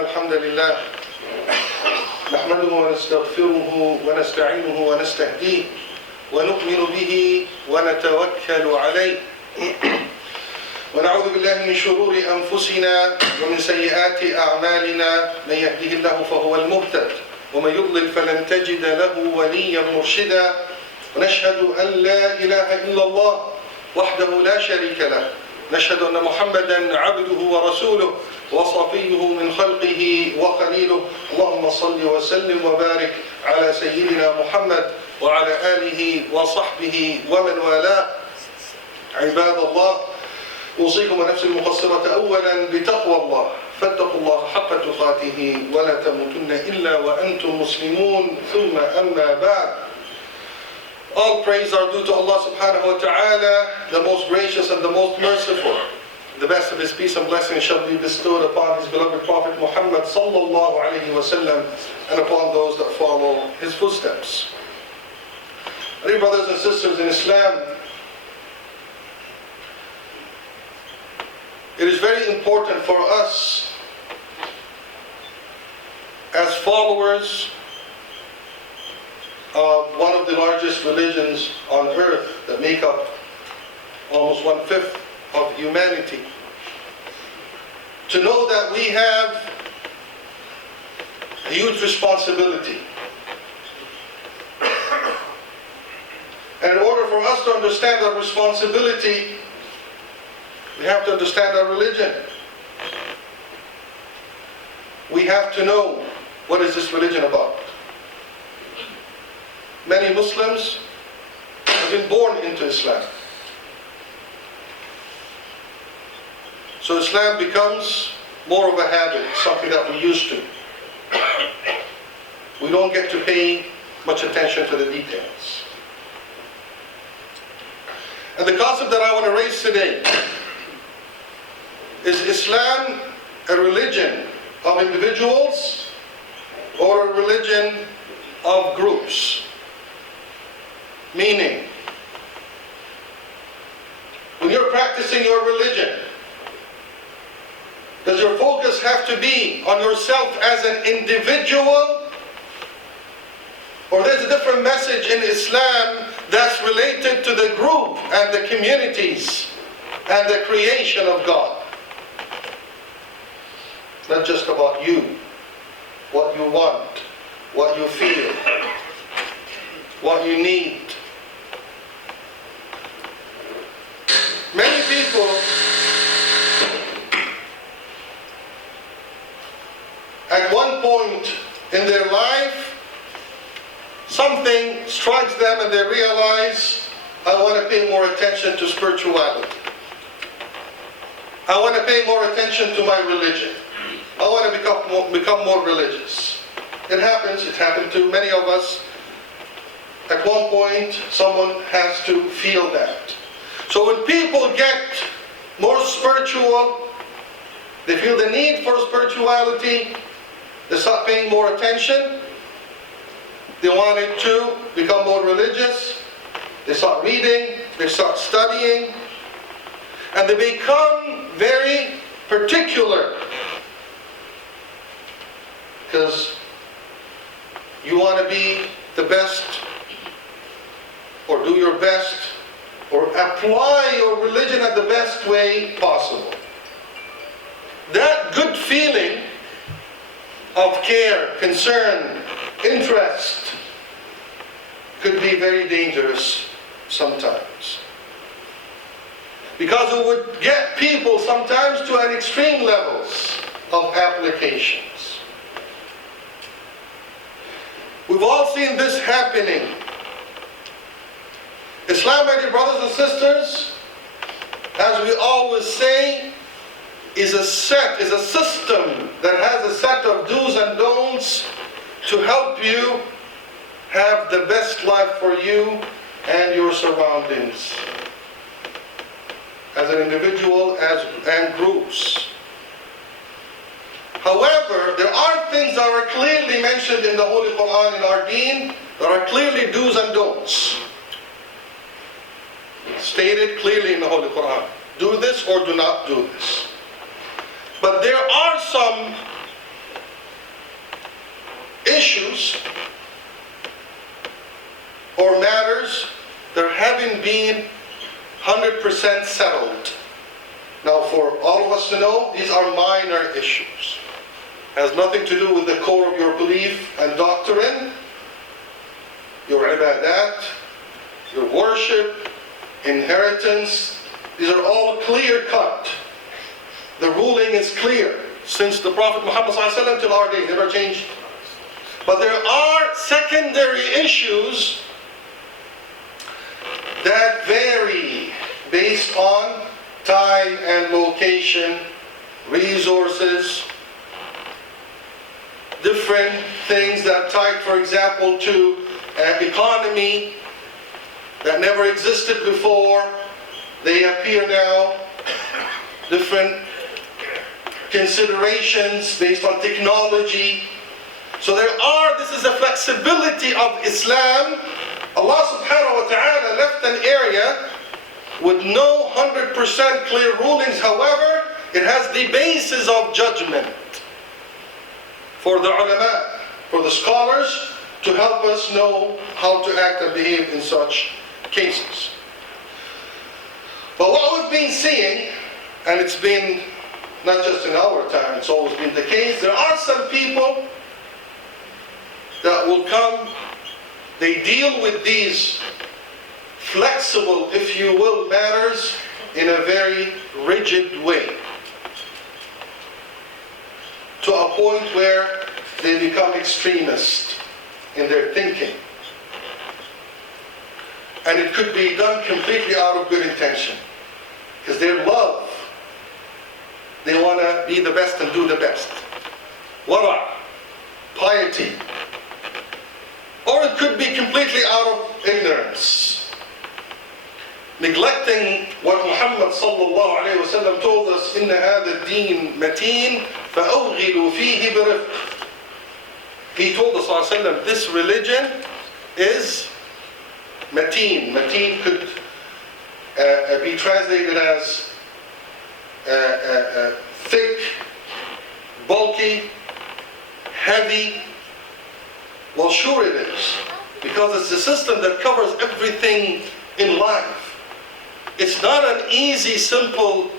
الحمد لله نحمده ونستغفره ونستعينه ونستهديه ونؤمن به ونتوكل عليه ونعوذ بالله من شرور أنفسنا ومن سيئات أعمالنا من يهده الله فهو المهتد ومن يضلل فلن تجد له وليا مرشدا ونشهد أن لا إله إلا الله وحده لا شريك له نشهد أن محمدا عبده ورسوله وصفيه من خلقه وخليله اللهم صل وسلم وبارك على سيدنا محمد وعلى آله وصحبه ومن والاه عباد الله أوصيكم ونفسي المقصرة أولا بتقوى الله فاتقوا الله حق تقاته ولا تموتن إلا وأنتم مسلمون ثم أما بعد. All praise are due to Allah subhanahu wa ta'ala, the most gracious and the most merciful. The best of his peace and blessings shall be bestowed upon his beloved Prophet Muhammad sallallahu alayhi wa sallam and upon those that follow his footsteps. Dear brothers and sisters in Islam, it is very important for us as followers of one of the largest religions on earth that make up almost 1/5 of humanity, to know that we have a huge responsibility. And in order for us to understand our responsibility, we have to understand our religion. We have to know, what is this religion about? Many Muslims have been born into Islam. So Islam becomes more of a habit, something that we're used to. We don't get to pay much attention to the details. And the concept that I want to raise today is Islam a religion of individuals or a religion of groups? Meaning, when you're practicing your religion, does your focus have to be on yourself as an individual? Or there's a different message in Islam that's related to the group and the communities and the creation of God? It's not just about you, what you want, what you feel, what you need. Many people at one point in their life, something strikes them and they realize, I want to pay more attention to spirituality. I want to pay more attention to my religion. I want to become more religious. It happens, it happened to many of us. At one point, someone has to feel that. So when people get more spiritual, they feel the need for spirituality, they start paying more attention, they wanted to become more religious, they start reading, they start studying, and they become very particular. Because you want to be the best, or do your best, or apply your religion at the best way possible. That good feeling of care, concern, interest could be very dangerous sometimes. Because it would get people sometimes to an extreme levels of applications. We've all seen this happening. Islam, my dear brothers and sisters, as we always say, is a system that has a set of do's and don'ts to help you have the best life for you and your surroundings, as an individual and groups. However, there are things that are clearly mentioned in the Holy Quran, in our deen, that are clearly do's and don'ts. Stated clearly in the Holy Quran. Do this or do not do this. But there are some issues or matters that haven't been 100% settled. Now, for all of us to know, these are minor issues. Has nothing to do with the core of your belief and doctrine, your ibadat, your worship, inheritance. These are all clear-cut. The ruling is clear since the Prophet Muhammad ﷺ till our day, never changed. But there are secondary issues that vary based on time and location, resources, different things that tie, for example, to an economy that never existed before. They appear now. Different considerations based on technology. So this is a flexibility of Islam. Allah subhanahu wa ta'ala left an area with no 100% clear rulings. However, it has the basis of judgment for the ulama, for the scholars, to help us know how to act and behave in such cases. But what we've been seeing, and it's been not just in our time, it's always been the case, there are some people that will come, they deal with these flexible, if you will, matters in a very rigid way, to a point where they become extremist in their thinking. And it could be done completely out of good intention, because their love, they want to be the best and do the best. Wara, piety. Or it could be completely out of ignorance, neglecting what Muhammad sallallahu alayhi wa sallam told us, إِنَّ هَذَا الدِّينَ مَتِينٌ فَأَوْغِلُوا فِيهِ بِرِفْقٍ. He told us, sallallahu alayhi wa sallam, this religion is mateen. Mateen could be translated as thick, bulky, heavy. Well, sure it is, because it's a system that covers everything in life. It's not an easy, simple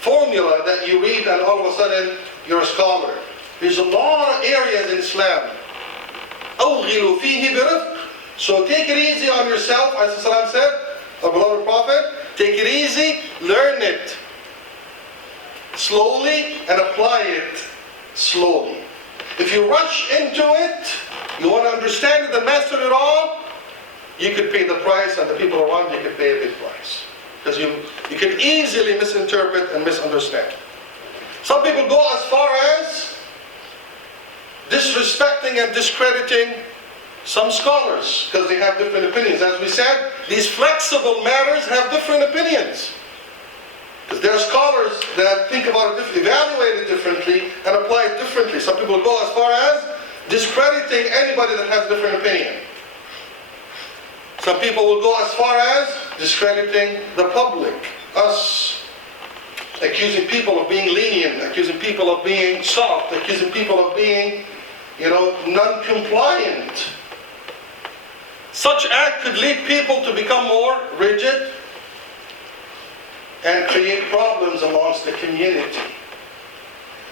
formula that you read and all of a sudden you're a scholar. There's a lot of areas in Islam. أَوْغِلُوا فِيهِ بِرِفْقٍ. So take it easy on yourself, as the Salam said, our beloved Prophet. Take it easy, learn it slowly, and apply it slowly. If you rush into it, you want to understand it and master it all, you could pay the price, and the people around you could pay a big price. Because you could easily misinterpret and misunderstand. Some people go as far as disrespecting and discrediting some scholars because they have different opinions. As we said, these flexible matters have different opinions. Because there are scholars that think about it, evaluate it differently, and apply it differently. Some people go as far as discrediting anybody that has a different opinion. Some people will go as far as discrediting the public, us, accusing people of being lenient, accusing people of being soft, accusing people of being, non-compliant. Such act could lead people to become more rigid and create problems amongst the community.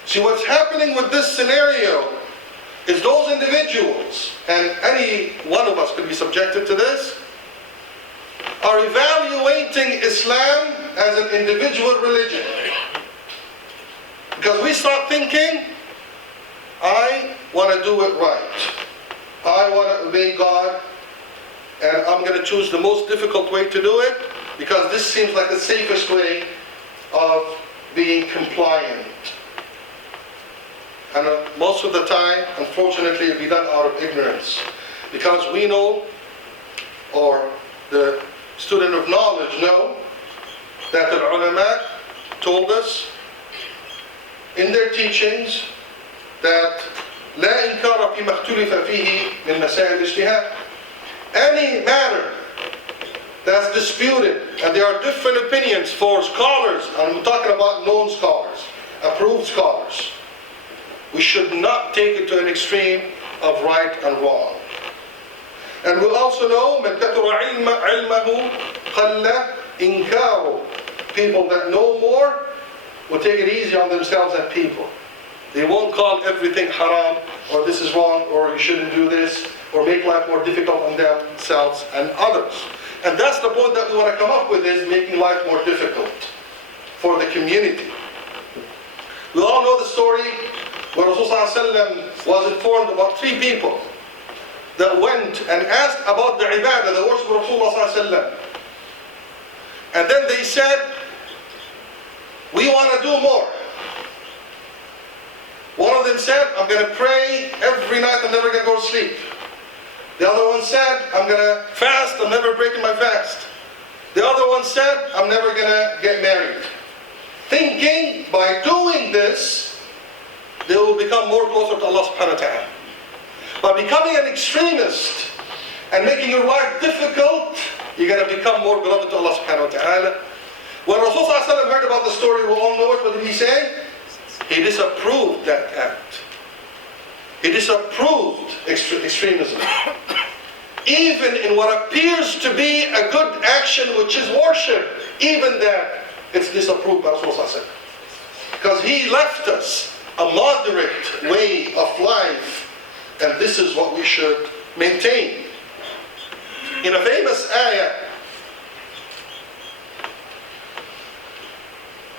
See, what's happening with this scenario is those individuals, and any one of us could be subjected to this, are evaluating Islam as an individual religion. Because we start thinking, I want to do it right. I want to obey God, and I'm going to choose the most difficult way to do it, because this seems like the safest way of being compliant. And most of the time, unfortunately, it'll be done out of ignorance. Because we know, or the student of knowledge know, that the ulama told us in their teachings that لا إنكار فيما اختلف فيه من مسائل الاجتهاد. Any matter that's disputed, and there are different opinions for scholars, and I'm talking about known scholars, approved scholars, we should not take it to an extreme of right and wrong. And we also know من كثر علمه قل إنكاره. People that know more will take it easy on themselves and people. They won't call everything haram, or this is wrong, or you shouldn't do this, or make life more difficult on themselves and others. And that's the point that we want to come up with, is making life more difficult for the community. We all know the story where Rasulullah ﷺ was informed about 3 people that went and asked about the ibadah, the worship of Rasulullah ﷺ. And then they said, we want to do more. One of them said, I'm going to pray every night, I'm never going to go to sleep. The other one said, I'm going to fast, I'm never breaking my fast. The other one said, I'm never going to get married. Thinking by doing this, they will become more closer to Allah subhanahu wa ta'ala. By becoming an extremist and making your life difficult, you're going to become more beloved to Allah subhanahu wa ta'ala. When Rasulullah ﷺ heard about the story, we all know it, what did he say? He disapproved that act. He disapproved extremism. Even in what appears to be a good action, which is worship, even that, it's disapproved by Rasulullah ﷺ. Because he left us a moderate way of life, and this is what we should maintain. In a famous ayah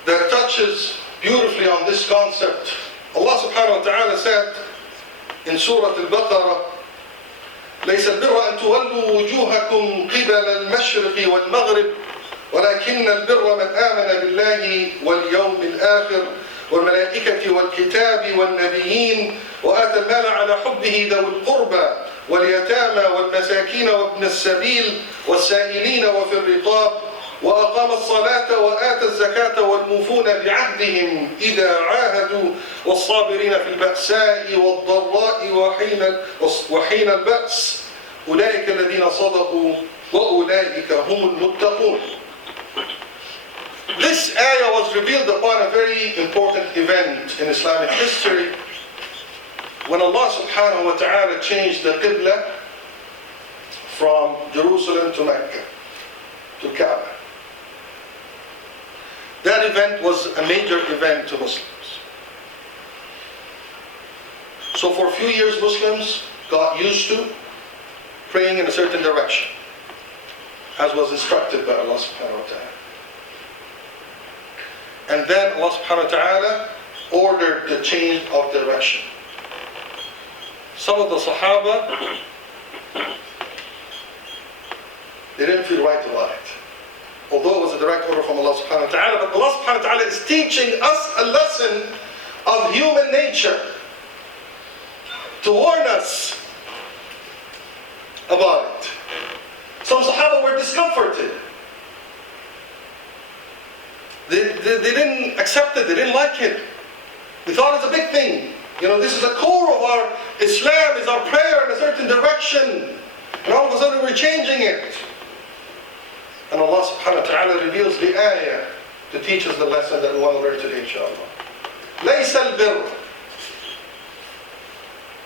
that touches beautifully on this concept, Allah subhanahu wa ta'ala said in Surah Al-Baqarah, ليس البر أن تولوا وجوهكم قبل المشرق والمغرب ولكن البر من آمن بالله واليوم الآخر والملائكة والكتاب والنبيين وآتى المال على حبه ذوي القربى واليتامى والمساكين وابن السبيل والسائلين وفي الرقاب وأقام الصلاة وآتى الزكاة والموفون بعهدهم إذا عاهدوا والصابرين في البأساء والضراء وحين البأس أولئك الذين صدقوا وأولئك هم المتقون. This ayah was revealed upon a very important event in Islamic history, when Allah subhanahu wa ta'ala changed the Qibla from Jerusalem to Mecca, to Kaaba. That event was a major event to Muslims. So for a few years, Muslims got used to praying in a certain direction, as was instructed by Allah subhanahu wa ta'ala. And then Allah subhanahu wa ta'ala ordered the change of direction. Some of the Sahaba, they didn't feel right about it, although it was a direct order from Allah subhanahu wa ta'ala. But Allah subhanahu wa ta'ala is teaching us a lesson of human nature to warn us about it. Some Sahaba were discomforted. They didn't accept it, they didn't like it. They thought it's a big thing. You know, this is the core of our Islam, is our prayer in a certain direction. And all of a sudden we're changing it. And Allah subhanahu wa ta'ala reveals the ayah to teach us the lesson that we want to learn today, inshallah. لَيْسَ الْبِرُّ.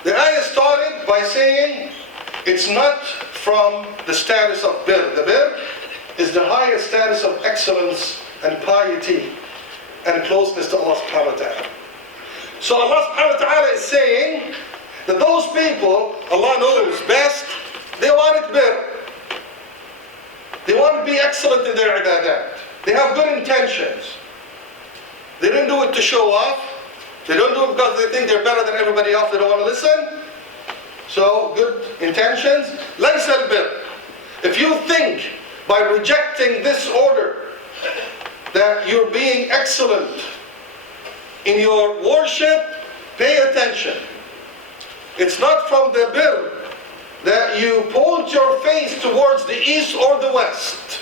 The ayah started by saying, it's not from the status of bir. The bir is the highest status of excellence and piety and closeness to Allah subhanahu wa ta'ala. So Allah subhanahu wa ta'ala is saying that those people, Allah knows best, they want it bir. They want to be excellent in their ibadat. They have good intentions. They didn't do it to show off. They don't do it because they think they're better than everybody else. They don't want to listen. So, good intentions. لَيْسَ الْبِرُّ. If you think by rejecting this order that you're being excellent in your worship, pay attention. It's not from the bir that you point your face towards the east or the west.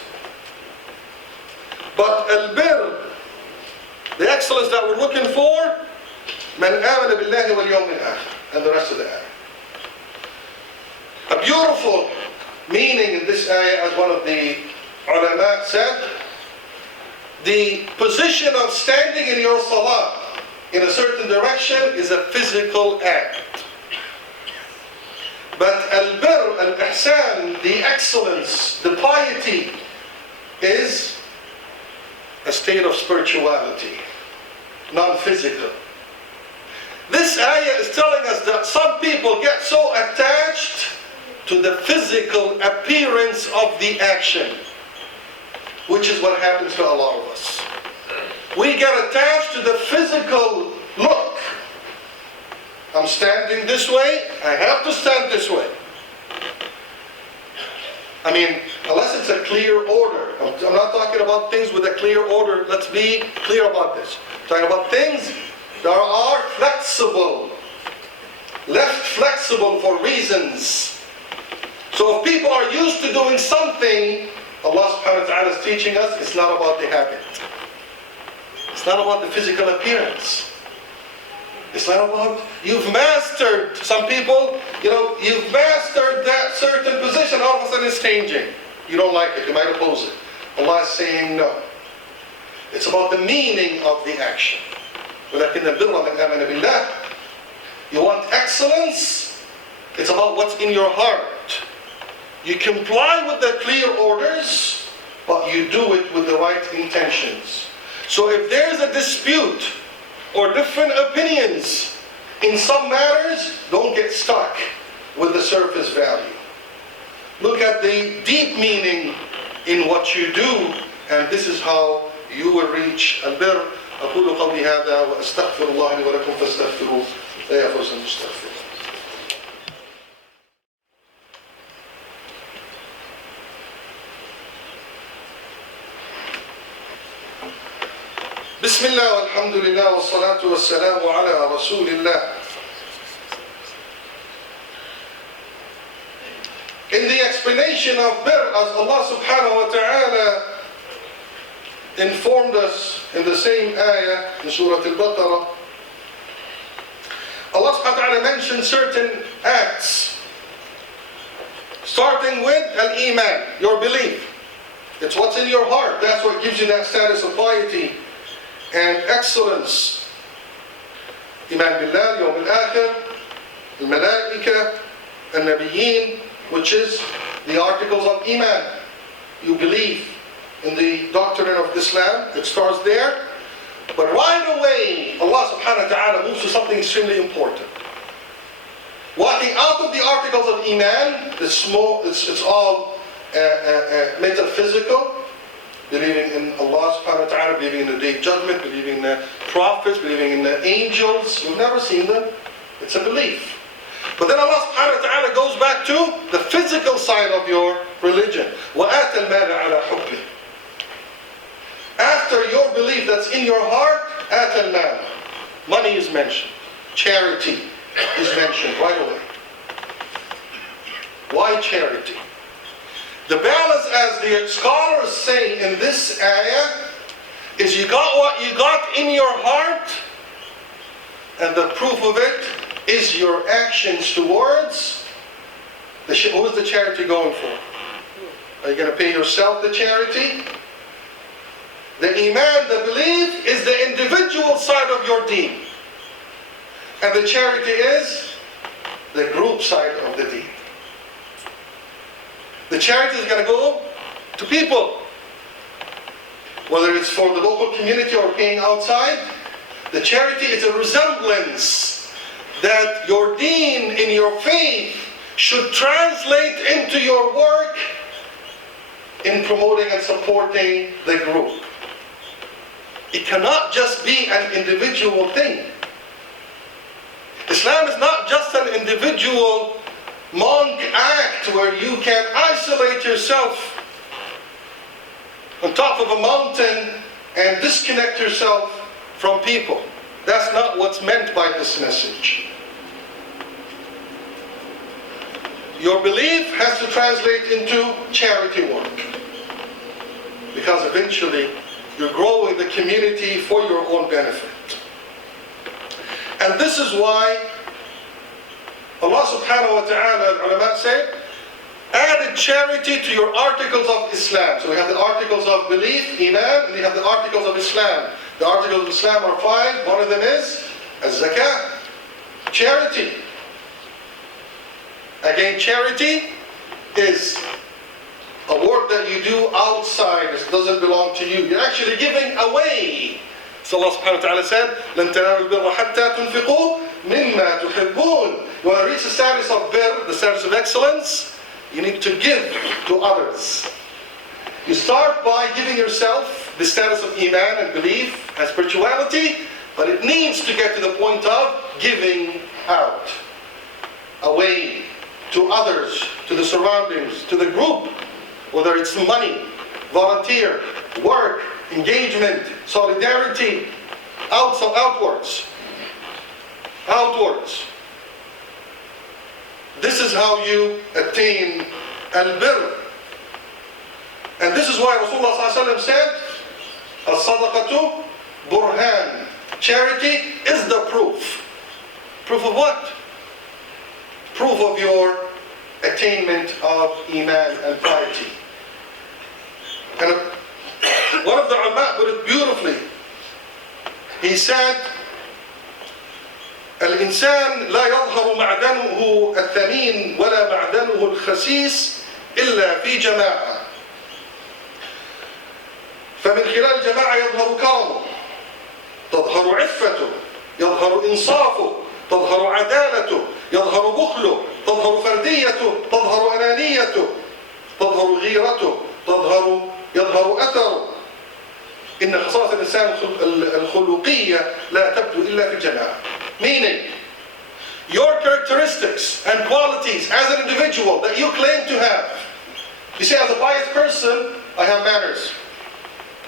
But al-bir, the excellence that we're looking for, مَنْ آمَنَ بِاللَّهِ وَالْيَوْمِ الْآخِرِ, and the rest of the ayah. A beautiful meaning in this ayah, as one of the ulama said, the position of standing in your salah in a certain direction is a physical act. But al-bir, al-ihsan, the excellence, the piety, is a state of spirituality, non-physical. This ayah is telling us that some people get so attached to the physical appearance of the action, which is what happens to a lot of us. We get attached to the physical look. I'm standing this way, I have to stand this way. I mean, unless it's a clear order. I'm not talking about things with a clear order. Let's be clear about this. I'm talking about things that are flexible, left flexible for reasons. So if people are used to doing something, Allah subhanahu wa ta'ala is teaching us, it's not about the habit. It's not about the physical appearance. It's not about, you've mastered, some people, you've mastered that certain position, all of a sudden it's changing. You don't like it, you might oppose it. Allah is saying no. It's about the meaning of the action. ولكن البر من آمن بالله. You want excellence? It's about what's in your heart. You comply with the clear orders, but you do it with the right intentions. So if there's a dispute or different opinions in some matters, don't get stuck with the surface value. Look at the deep meaning in what you do, and this is how you will reach البر. أقول قولي هذا وأستغفر الله لي ولكم فاستغفروه لا يفوز المستغفر. بسم الله والحمد لله والصلاة والسلام على رسول الله. In the explanation of bir, as Allah subhanahu wa ta'ala informed us in the same ayah in Surah Al-Baqarah, Allah subhanahu wa ta'ala mentioned certain acts, starting with al-iman, your belief. It's what's in your heart. That's what gives you that status of piety and excellence. Iman billah, yawm al-akhir, al-malaika, al-nabiyyin, which is the articles of iman. You believe in the doctrine of Islam, it starts there. But right away, Allah subhanahu wa ta'ala moves to something extremely important. Walking out of the articles of iman, it's all metaphysical. Believing in Allah subhanahu wa ta'ala, believing in the Day of Judgment, believing in the prophets, believing in the angels. We've never seen them. It's a belief. But then Allah subhanahu wa ta'ala goes back to the physical side of your religion. وَآتَ الْمَالَ عَلَى حُبِّهِ. After your belief that's in your heart, آتَ الْمَالَ. Money is mentioned. Charity is mentioned right away. Why charity? The balance, as the scholars say in this ayah, is you got what you got in your heart, and the proof of it is your actions towards who is the charity going for? Are you going to pay yourself the charity? The iman, the belief, is the individual side of your deen. And the charity is the group side of the deen. The charity is going to go to people. Whether it's for the local community or paying outside, the charity is a resemblance that your deen in your faith should translate into your work in promoting and supporting the group. It cannot just be an individual thing. Islam is not just an individual monk act where you can isolate yourself on top of a mountain and disconnect yourself from people. That's not what's meant by this message. Your belief has to translate into charity work, because eventually you're growing the community for your own benefit. And this is why Allah subhanahu wa ta'ala, ulama said, added charity to your articles of Islam. So we have the articles of belief, iman, and we have the articles of Islam. The articles of Islam are 5. One of them is az-zakah, charity. Again, charity is a work that you do outside. It doesn't belong to you. You're actually giving away. So Allah subhanahu wa ta'ala said, لَن تَنَالُوا الْبِرَّ حَتَّى تُنْفِقُوا مِمَّا تُحِبُّونَ. You want to reach the status of birr, the status of excellence, you need to give to others. You start by giving yourself the status of iman and belief and spirituality, but it needs to get to the point of giving out, away, to others, to the surroundings, to the group, whether it's money, volunteer, work, engagement, solidarity, outwards. Outwards. This is how you attain al-birr. And this is why Rasulullah ﷺ said, as-sadaqatu burhan. Charity is the proof. Proof of what? Proof of your attainment of iman and piety. And one of the ulama put it beautifully. He said, الإنسان لا يظهر معدنه الثمين ولا معدنه الخسيس إلا في جماعة. فمن خلال الجماعة يظهر كرمه، تظهر عفته، يظهر إنصافه، تظهر عدالته، يظهر بخله، تظهر فرديته، تظهر أنانيته، تظهر غيرته، يظهر أثره. إن خصائص الإنسان الخلقية لا تبدو إلا في الجماعة. Meaning, your characteristics and qualities as an individual that you claim to have. You say, as a pious person, I have manners.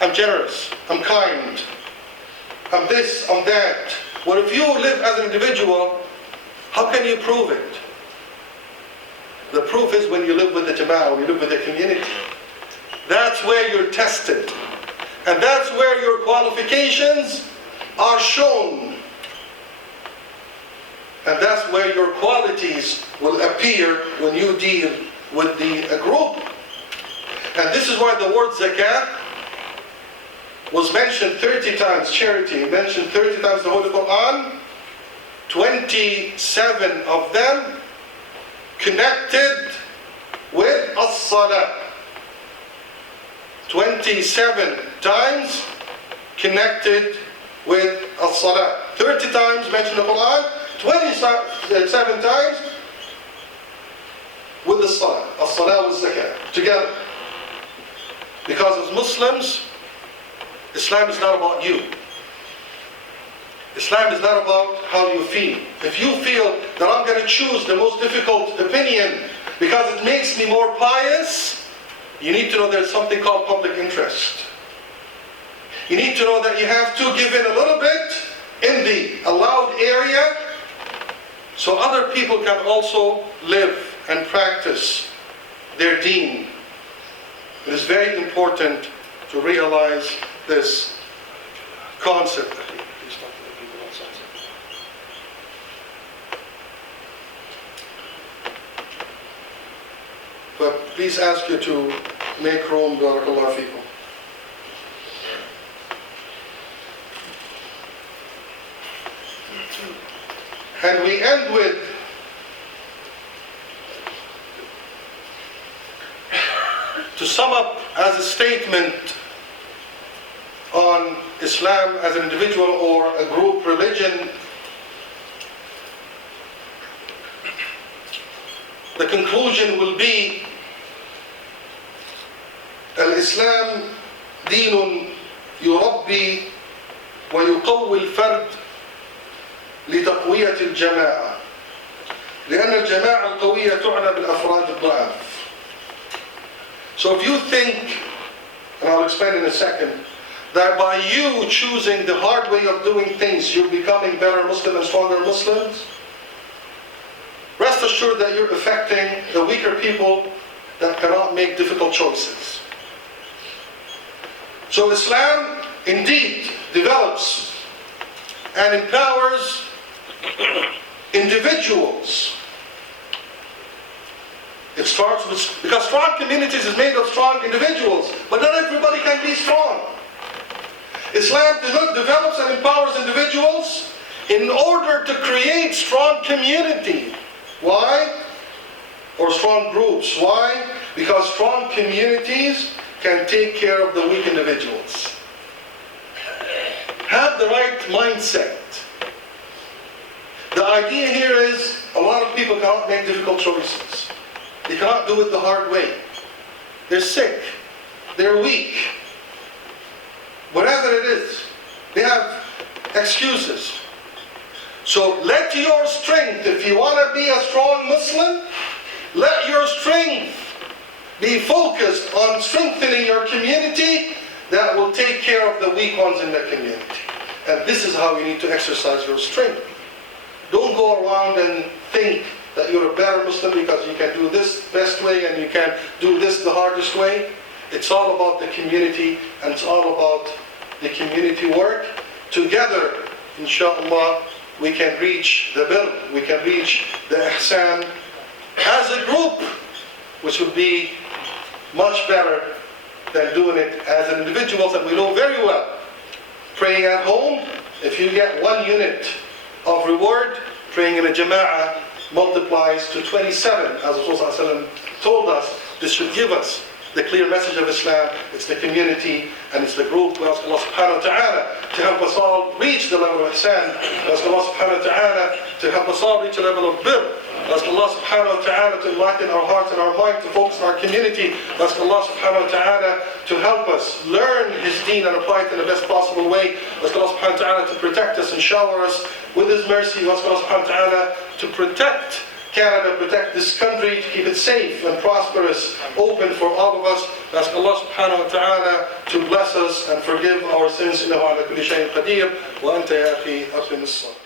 I'm generous. I'm kind. I'm this, I'm that. Well, if you live as an individual, how can you prove it? The proof is when you live with the jama'ah, when you live with the community. That's where you're tested. And that's where your qualifications are shown. And that's where your qualities will appear when you deal with the group. And this is why the word zakat was mentioned 30 times, charity, mentioned 30 times in the Holy Quran. 27 of them connected with as-salah. 27 times connected with as-salah. 30 times mentioned in the Quran, 27 times with the salah. As-salah with zakat, together. Because as Muslims, Islam is not about you. Islam is not about how you feel. If you feel that I'm going to choose the most difficult opinion because it makes me more pious, you need to know there's something called public interest. You need to know that you have to give in a little bit in the allowed area so other people can also live and practice their deen. It is very important to realize this concept. But please ask you to make room, barakallah feekum. And we end with to sum up as a statement on Islam as an individual or a group religion. The conclusion will be الإسلام دين يربي ويقوي الفرد لتقوية الجماعة لأن الجماعة القوية تعنى بالأفراد الضعاف. So if you think, and I'll explain in a second, that by you choosing the hard way of doing things you're becoming better Muslim and stronger Muslims, rest assured that you're affecting the weaker people that cannot make difficult choices. So Islam indeed develops and empowers individuals. It starts with, because strong communities is made of strong individuals, but not everybody can be strong. Islam develops and empowers individuals in order to create strong community. Why? or strong groups. Why? Because strong communities can take care of the weak individuals. Have the right mindset. The idea here is a lot of people cannot make difficult choices. They cannot do it the hard way. They're sick. They're weak. Whatever it is, they have excuses. So let your strength, if you want to be a strong Muslim, let your strength be focused on strengthening your community that will take care of the weak ones in the community. And this is how you need to exercise your strength. Don't go around and think that you're a better Muslim because you can do this the best way and you can do this the hardest way. It's all about the community, and it's all about the community work. Together, inshallah, we can reach the birr, we can reach the ihsan as a group, which would be much better than doing it as an individual that we know very well. Praying at home, if you get 1 unit of reward, praying in a jama'ah multiplies to 27, as Rasulullah told us. This should give us the clear message of Islam. It's the community and it's the group. We ask Allah subhanahu wa ta'ala to help us all reach the level of ihsan. We ask Allah subhanahu wa ta'ala to help us all reach the level of birr. We ask Allah subhanahu wa ta'ala to enlighten our hearts and our mind, to focus on our community. We ask Allah subhanahu wa ta'ala to help us learn His deen and apply it in the best possible way. We ask Allah subhanahu wa ta'ala to protect us and shower us with His mercy. We ask Allah subhanahu wa ta'ala to protect Canada, protect this country, to keep it safe and prosperous, open for all of us. Ask Allah subhanahu wa ta'ala to bless us and forgive our sins. إِنَّهُ عَلَى كُلِّ شَيْءٍ قَدِيرٌ وَأَنْتَ يَا أَخِي أَقِمِ الصَّلَاةَ.